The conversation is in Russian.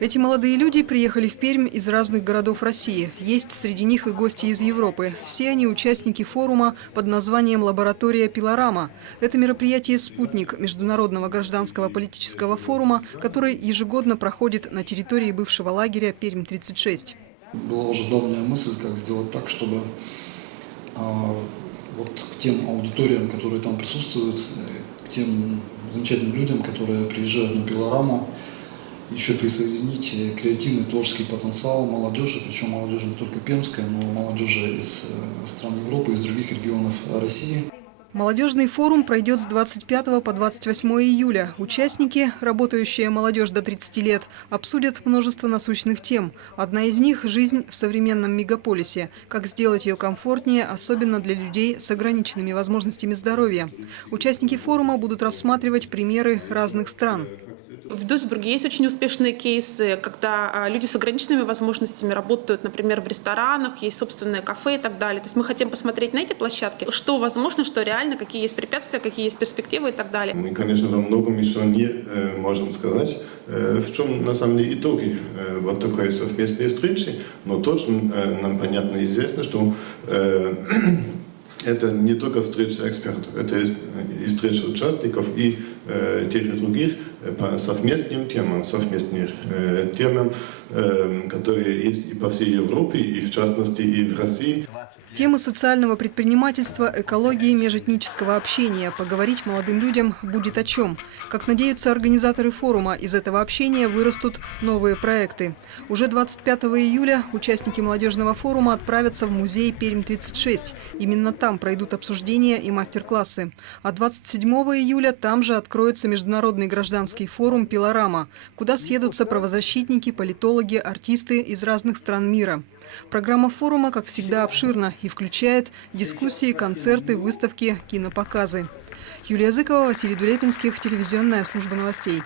Эти молодые люди приехали в Пермь из разных городов России. Есть среди них и гости из Европы. Все они участники форума под названием «Лаборатория Пилорама». Это мероприятие «Спутник» Международного гражданского политического форума, который ежегодно проходит на территории бывшего лагеря Пермь-36. Была уже давняя мысль, как сделать так, чтобы а, вот к тем аудиториям, которые там присутствуют, э, к тем замечательным людям, которые приезжают на пилораму, еще присоединить э, креативный творческий потенциал молодежи, причем молодежи не только пермская, но молодежи из э, стран Европы, из других регионов России. Молодежный форум пройдет с 25 по 28 июля. Участники, работающие молодежь до 30 лет, обсудят множество насущных тем. Одна из них – жизнь в современном мегаполисе. Как сделать ее комфортнее, особенно для людей с ограниченными возможностями здоровья. Участники форума будут рассматривать примеры разных стран. В Дуйсбурге есть очень успешные кейсы, когда а, люди с ограниченными возможностями работают, например, в ресторанах, есть собственное кафе и так далее. То есть мы хотим посмотреть на эти площадки, что возможно, что реально, какие есть препятствия, какие есть перспективы и так далее. Мы, конечно, во многом еще не э, можем сказать, э, в чем на самом деле итоги э, вот такой совместной встречи, но точно нам понятно и известно, что это не только встреча экспертов, это и встреча участников и э, тех и других э, по совместным темам, совместным э, темам, э, которые есть и по всей Европе, и в частности и в России. Темы социального предпринимательства, экологии, межэтнического общения. Поговорить молодым людям будет о чем. Как надеются организаторы форума, из этого общения вырастут новые проекты. Уже 25 июля участники молодежного форума отправятся в музей Пермь-36. Именно там пройдут обсуждения и мастер-классы. А 27 июля там же откроется международный гражданский форум «Пилорама», куда съедутся правозащитники, политологи, артисты из разных стран мира. Программа форума, как всегда, обширна и включает дискуссии, концерты, выставки, кинопоказы. Юлия Зыкова, Василий Дулепинских, телевизионная служба новостей.